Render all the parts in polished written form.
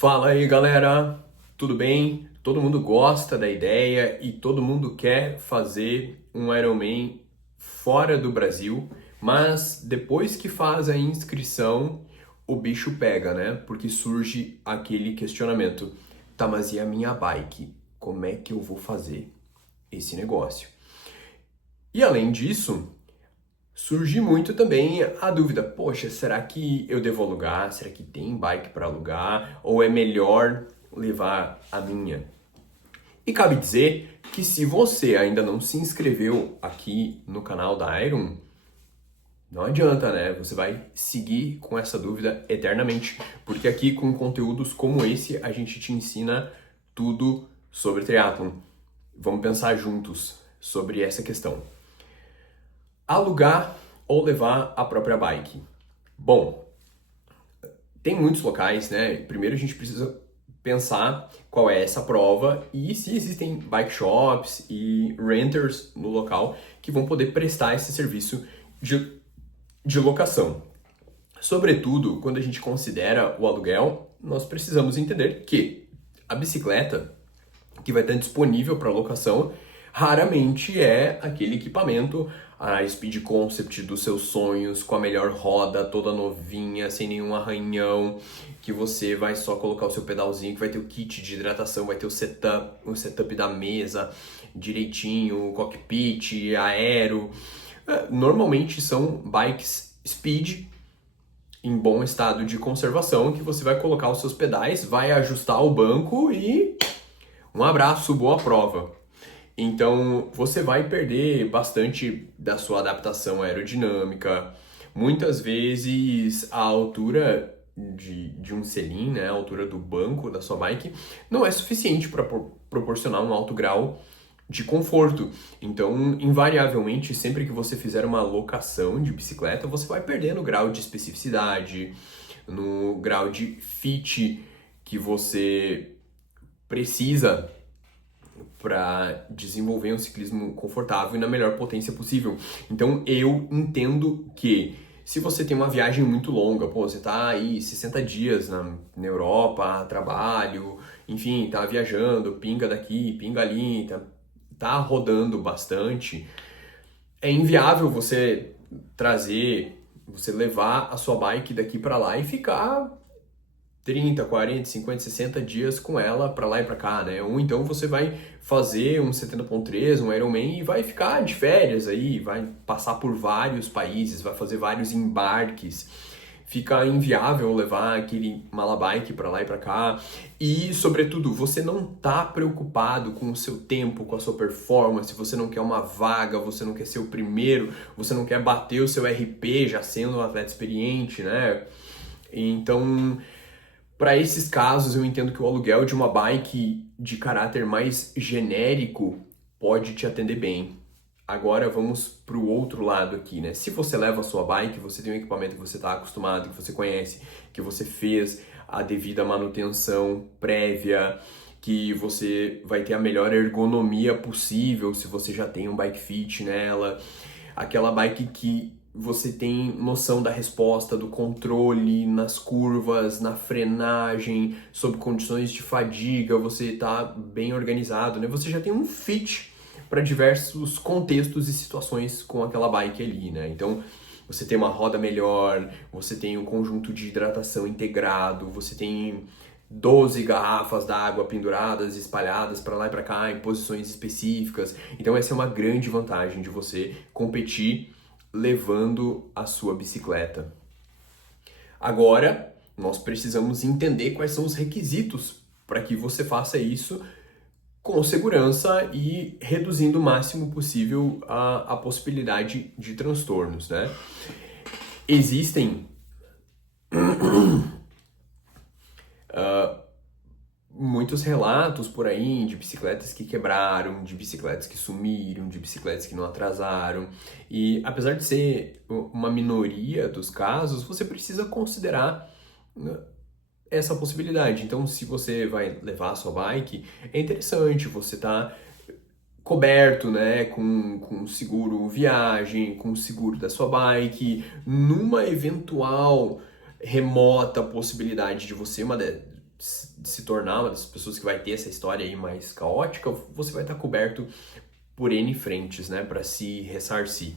Fala aí, galera, tudo bem? Todo mundo gosta da ideia e todo mundo quer fazer um Ironman fora do Brasil, mas depois que faz a inscrição, o bicho pega, né? Porque surge aquele questionamento: tá, mas e a minha bike? Como é que eu vou fazer esse negócio? E além disso, surge muito também a dúvida: poxa, será que eu devo alugar? Será que tem bike para alugar? Ou é melhor levar a minha? E cabe dizer que se você ainda não se inscreveu aqui no canal da Iron, não adianta, né? Você vai seguir com essa dúvida eternamente, porque aqui com conteúdos como esse a gente te ensina tudo sobre triatlon. Vamos pensar juntos sobre essa questão. Alugar ou levar a própria bike? Bom, tem muitos locais, né? Primeiro a gente precisa pensar qual é essa prova e se existem bike shops e renters no local que vão poder prestar esse serviço de locação. Sobretudo, quando a gente considera o aluguel, nós precisamos entender que a bicicleta que vai estar disponível para locação raramente é aquele equipamento, a Speed Concept dos seus sonhos, com a melhor roda, toda novinha, sem nenhum arranhão, que você vai só colocar o seu pedalzinho, que vai ter o kit de hidratação, vai ter o setup da mesa direitinho, o cockpit, aero. Normalmente são bikes Speed em bom estado de conservação, que você vai colocar os seus pedais, vai ajustar o banco e um abraço, boa prova. Então, você vai perder bastante da sua adaptação aerodinâmica. Muitas vezes, a altura de um selim, né, a altura do banco da sua bike, não é suficiente para proporcionar um alto grau de conforto. Então, invariavelmente, sempre que você fizer uma locação de bicicleta, você vai perder no grau de especificidade, no grau de fit que você precisa para desenvolver um ciclismo confortável e na melhor potência possível. Então eu entendo que se você tem uma viagem muito longa, pô, você tá aí 60 dias na Europa, trabalho, enfim, tá viajando, pinga daqui, pinga ali, tá rodando bastante, é inviável você levar a sua bike daqui para lá e ficar 30, 40, 50, 60 dias com ela para lá e para cá, né? Ou então você vai fazer um 70.3, um Ironman e vai ficar de férias aí, vai passar por vários países, vai fazer vários embarques. Fica inviável levar aquele malabike para lá e para cá. E, sobretudo, você não tá preocupado com o seu tempo, com a sua performance, você não quer uma vaga, você não quer ser o primeiro, você não quer bater o seu RP já sendo um atleta experiente, né? Então, para esses casos, eu entendo que o aluguel de uma bike de caráter mais genérico pode te atender bem. Agora vamos para o outro lado aqui, né? Se você leva a sua bike, você tem um equipamento que você está acostumado, que você conhece, que você fez a devida manutenção prévia, que você vai ter a melhor ergonomia possível se você já tem um bike fit nela, aquela bike que você tem noção da resposta, do controle nas curvas, na frenagem, sob condições de fadiga, você está bem organizado, né? Você já tem um fit para diversos contextos e situações com aquela bike ali, né? Então, você tem uma roda melhor, você tem um conjunto de hidratação integrado, você tem 12 garrafas d'água penduradas, espalhadas para lá e para cá em posições específicas. Então, essa é uma grande vantagem de você competir levando a sua bicicleta. Agora, nós precisamos entender quais são os requisitos para que você faça isso com segurança e reduzindo o máximo possível a possibilidade de transtornos, né? Existem muitos relatos por aí de bicicletas que quebraram, de bicicletas que sumiram, de bicicletas que não atrasaram. E apesar de ser uma minoria dos casos, você precisa considerar, né, essa possibilidade. Então, se você vai levar a sua bike, é interessante você estar coberto, né, com seguro viagem, com seguro da sua bike, numa eventual remota possibilidade de você se tornar uma das pessoas que vai ter essa história aí mais caótica, você vai estar coberto por N frentes, né, para se ressarcir.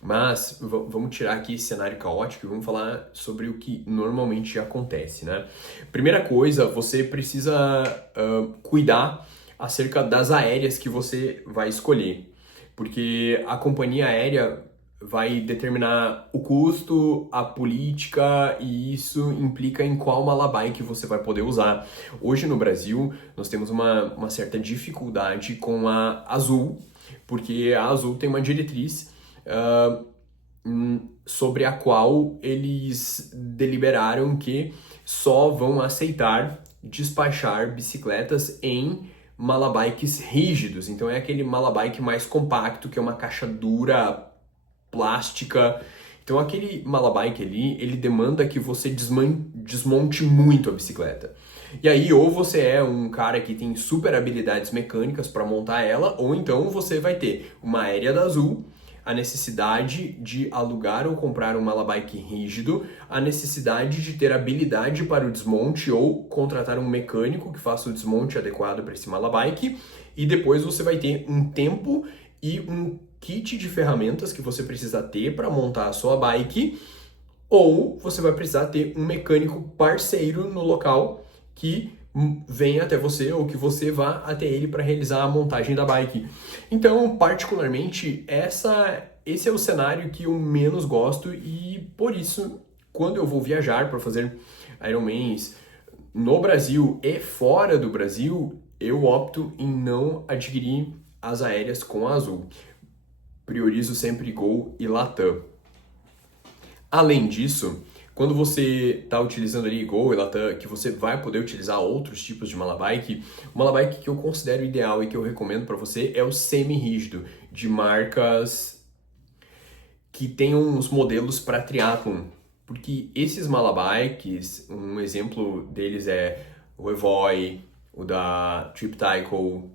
Mas vamos tirar aqui esse cenário caótico e vamos falar sobre o que normalmente acontece, né? Primeira coisa, você precisa cuidar acerca das aéreas que você vai escolher, porque a companhia aérea vai determinar o custo, a política, e isso implica em qual malabike você vai poder usar. Hoje no Brasil, nós temos uma certa dificuldade com a Azul, porque a Azul tem uma diretriz sobre a qual eles deliberaram que só vão aceitar despachar bicicletas em malabikes rígidos. Então é aquele malabike mais compacto, que é uma caixa dura, plástica. Então aquele malabike ali, ele demanda que você desmonte muito a bicicleta. E aí ou você é um cara que tem super habilidades mecânicas para montar ela, ou então você vai ter uma aérea da Azul, a necessidade de alugar ou comprar um malabike rígido, a necessidade de ter habilidade para o desmonte ou contratar um mecânico que faça o desmonte adequado para esse malabike, e depois você vai ter um tempo e um kit de ferramentas que você precisa ter para montar a sua bike, ou você vai precisar ter um mecânico parceiro no local que venha até você ou que você vá até ele para realizar a montagem da bike. Então, particularmente, esse é o cenário que eu menos gosto, e por isso, quando eu vou viajar para fazer Ironmans no Brasil e fora do Brasil, eu opto em não adquirir as aéreas com a Azul. Priorizo sempre Gol e Latam. Além disso, quando você está utilizando ali Gol e Latam, que você vai poder utilizar outros tipos de malabike, o malabike que eu considero ideal e que eu recomendo para você é o semi-rígido, de marcas que tem uns modelos para triathlon. Porque esses malabikes, um exemplo deles é o Evoy, o da TripTycho,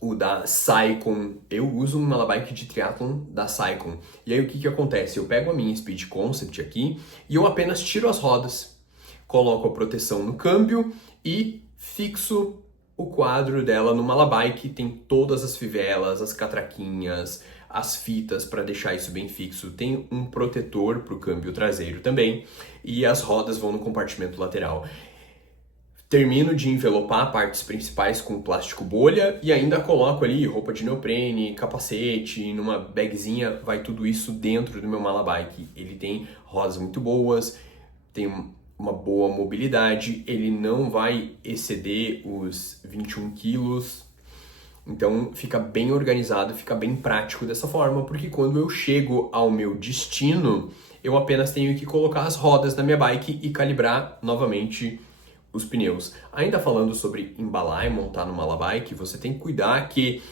o da Scicon. Eu uso um malabike de triathlon da Scicon. E aí o que acontece? Eu pego a minha Speed Concept aqui e eu apenas tiro as rodas, coloco a proteção no câmbio e fixo o quadro dela no malabike. Tem todas as fivelas, as catraquinhas, as fitas para deixar isso bem fixo. Tem um protetor para o câmbio traseiro também, e as rodas vão no compartimento lateral. Termino de envelopar partes principais com plástico bolha e ainda coloco ali roupa de neoprene, capacete, numa bagzinha, vai tudo isso dentro do meu malabike. Ele tem rodas muito boas, tem uma boa mobilidade, ele não vai exceder os 21 quilos, então fica bem organizado, fica bem prático dessa forma, porque quando eu chego ao meu destino, eu apenas tenho que colocar as rodas na minha bike e calibrar novamente os pneus. Ainda falando sobre embalar e montar no malabike, você tem que cuidar que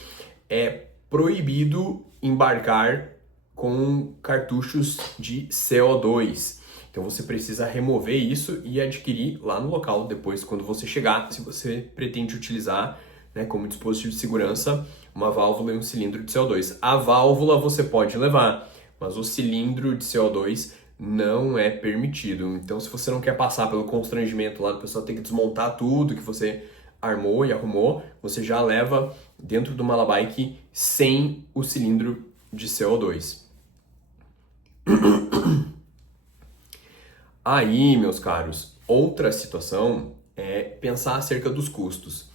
é proibido embarcar com cartuchos de CO2. Então você precisa remover isso e adquirir lá no local depois quando você chegar, se você pretende utilizar, né, como dispositivo de segurança, uma válvula e um cilindro de CO2. A válvula você pode levar, mas o cilindro de CO2 não é permitido. Então, se você não quer passar pelo constrangimento lá do pessoal ter que desmontar tudo que você armou e arrumou, você já leva dentro do malabike sem o cilindro de CO2. Aí, meus caros, outra situação é pensar acerca dos custos.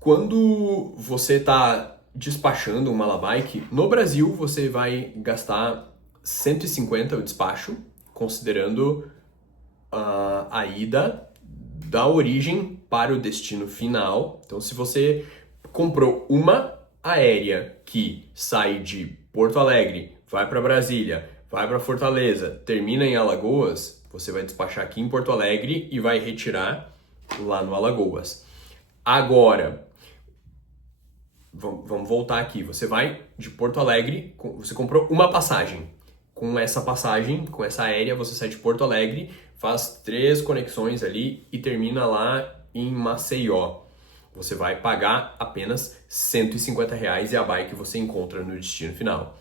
Quando você está despachando um malabike, no Brasil você vai gastar 150 o despacho, considerando a ida da origem para o destino final. Então, se você comprou uma aérea que sai de Porto Alegre, vai para Brasília, vai para Fortaleza, termina em Alagoas, você vai despachar aqui em Porto Alegre e vai retirar lá no Alagoas. Agora, vamos voltar aqui. Você vai de Porto Alegre, você comprou uma passagem. Com essa passagem, com essa aérea, você sai de Porto Alegre, faz 3 conexões ali e termina lá em Maceió. Você vai pagar apenas R$150 e a bike você encontra no destino final.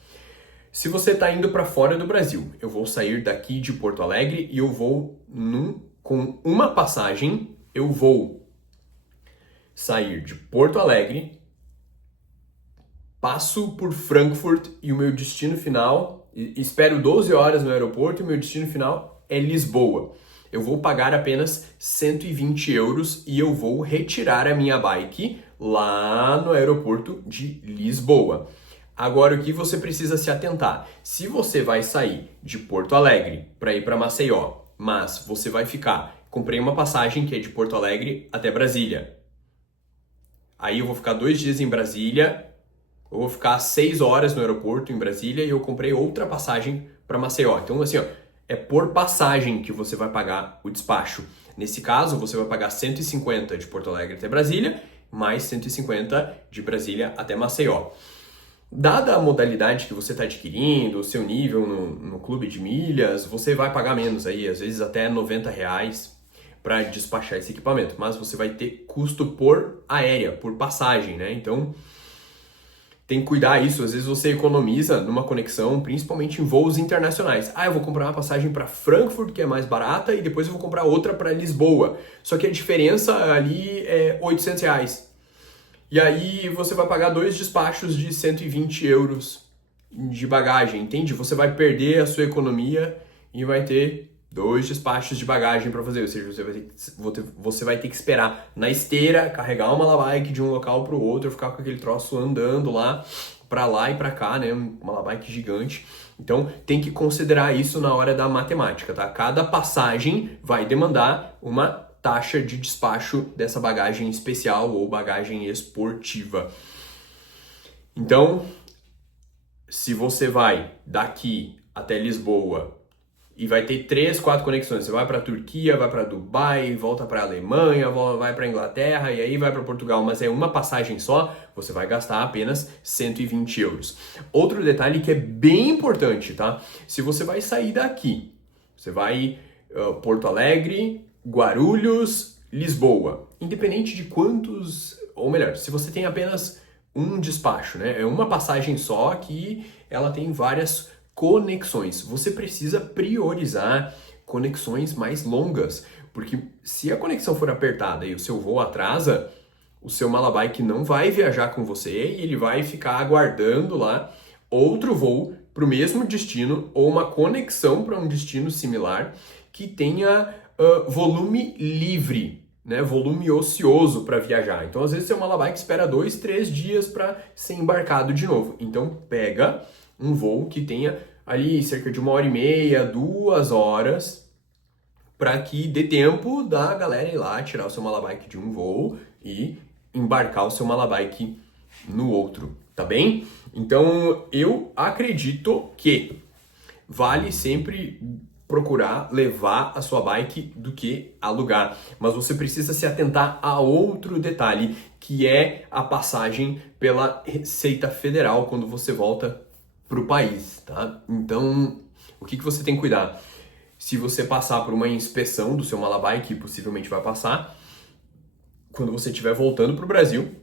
Se você está indo para fora do Brasil, eu vou sair daqui de Porto Alegre e eu vou num com uma passagem, eu vou sair de Porto Alegre, passo por Frankfurt e o meu destino final, espero 12 horas no aeroporto e o meu destino final é Lisboa. Eu vou pagar apenas 120 euros e eu vou retirar a minha bike lá no aeroporto de Lisboa. Agora, o que você precisa se atentar? Se você vai sair de Porto Alegre para ir para Maceió, mas você vai comprei uma passagem que é de Porto Alegre até Brasília. Aí eu vou ficar 2 dias em Brasília, eu vou ficar 6 horas no aeroporto em Brasília e eu comprei outra passagem para Maceió. Então, assim, ó, é por passagem que você vai pagar o despacho. Nesse caso, você vai pagar 150 de Porto Alegre até Brasília, mais 150 de Brasília até Maceió. Dada a modalidade que você está adquirindo, o seu nível no clube de milhas, você vai pagar menos aí, às vezes até R$90 para despachar esse equipamento. Mas você vai ter custo por aérea, por passagem, né? Então, tem que cuidar isso. Às vezes você economiza numa conexão, principalmente em voos internacionais. Ah, eu vou comprar uma passagem para Frankfurt, que é mais barata, e depois eu vou comprar outra para Lisboa. Só que a diferença ali é R$800. E aí você vai pagar 2 despachos de 120 euros de bagagem, entende? Você vai perder a sua economia e vai ter 2 despachos de bagagem para fazer. Ou seja, você vai ter que esperar na esteira, carregar uma malabike de um local para o outro, ficar com aquele troço andando lá e para cá, né? Uma malabike gigante. Então tem que considerar isso na hora da matemática, tá? Cada passagem vai demandar uma taxa de despacho dessa bagagem especial ou bagagem esportiva. Então, se você vai daqui até Lisboa e vai ter 3, 4 conexões, você vai para a Turquia, vai para Dubai, volta para a Alemanha, vai para a Inglaterra e aí vai para Portugal, mas é uma passagem só, você vai gastar apenas 120 euros. Outro detalhe que é bem importante, tá? Se você vai sair daqui, você vai Porto Alegre, Guarulhos, Lisboa. Independente de quantos, ou melhor, se você tem apenas um despacho, né? É uma passagem só que ela tem várias conexões. Você precisa priorizar conexões mais longas, porque se a conexão for apertada e o seu voo atrasa, o seu malabike não vai viajar com você e ele vai ficar aguardando lá outro voo para o mesmo destino ou uma conexão para um destino similar que tenha volume livre, né? Volume ocioso para viajar. Então, às vezes, seu malabike espera 2, 3 dias para ser embarcado de novo. Então, pega um voo que tenha ali cerca de 1h30, 2 horas, para que dê tempo da galera ir lá tirar o seu malabike de um voo e embarcar o seu malabike no outro, tá bem? Então, eu acredito que vale sempre procurar levar a sua bike do que alugar. Mas você precisa se atentar a outro detalhe, que é a passagem pela Receita Federal quando você volta para o país, tá? Então, o que você tem que cuidar? Se você passar por uma inspeção do seu malabike, que possivelmente vai passar, quando você estiver voltando para o Brasil,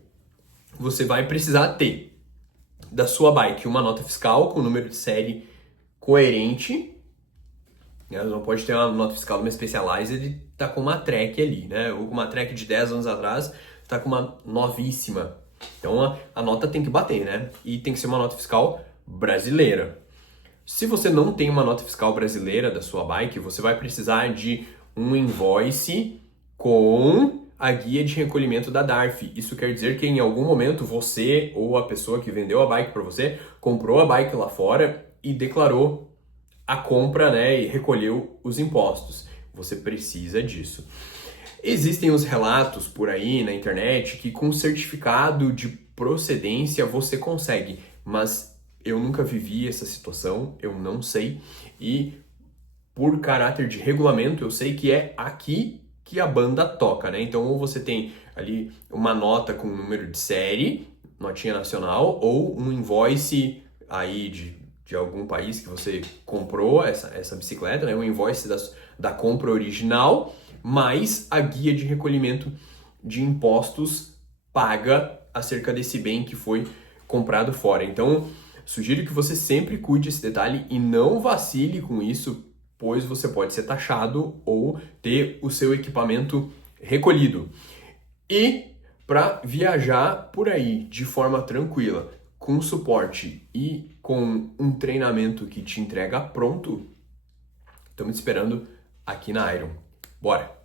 você vai precisar ter da sua bike uma nota fiscal com número de série coerente. Não pode ter uma nota fiscal de uma Specialized e tá com uma Trek ali, né? Ou com uma Trek de 10 anos atrás, tá com uma novíssima. Então a nota tem que bater, né? E tem que ser uma nota fiscal brasileira. Se você não tem uma nota fiscal brasileira da sua bike, você vai precisar de um invoice com a guia de recolhimento da DARF. Isso quer dizer que em algum momento você ou a pessoa que vendeu a bike para você comprou a bike lá fora e declarou a compra, né, e recolheu os impostos. Você precisa disso. Existem os relatos por aí na internet que com certificado de procedência você consegue, mas eu nunca vivi essa situação, eu não sei, e por caráter de regulamento eu sei que é aqui que a banda toca, né? Então ou você tem ali uma nota com número de série, notinha nacional, ou um invoice aí de algum país que você comprou essa bicicleta, né? O invoice da compra original, mais a guia de recolhimento de impostos paga acerca desse bem que foi comprado fora. Então, sugiro que você sempre cuide desse detalhe e não vacile com isso. pois você pode ser taxado ou ter o seu equipamento recolhido. E para viajar por aí de forma tranquila, com suporte e com um treinamento que te entrega pronto, estamos esperando aqui na Iron. Bora!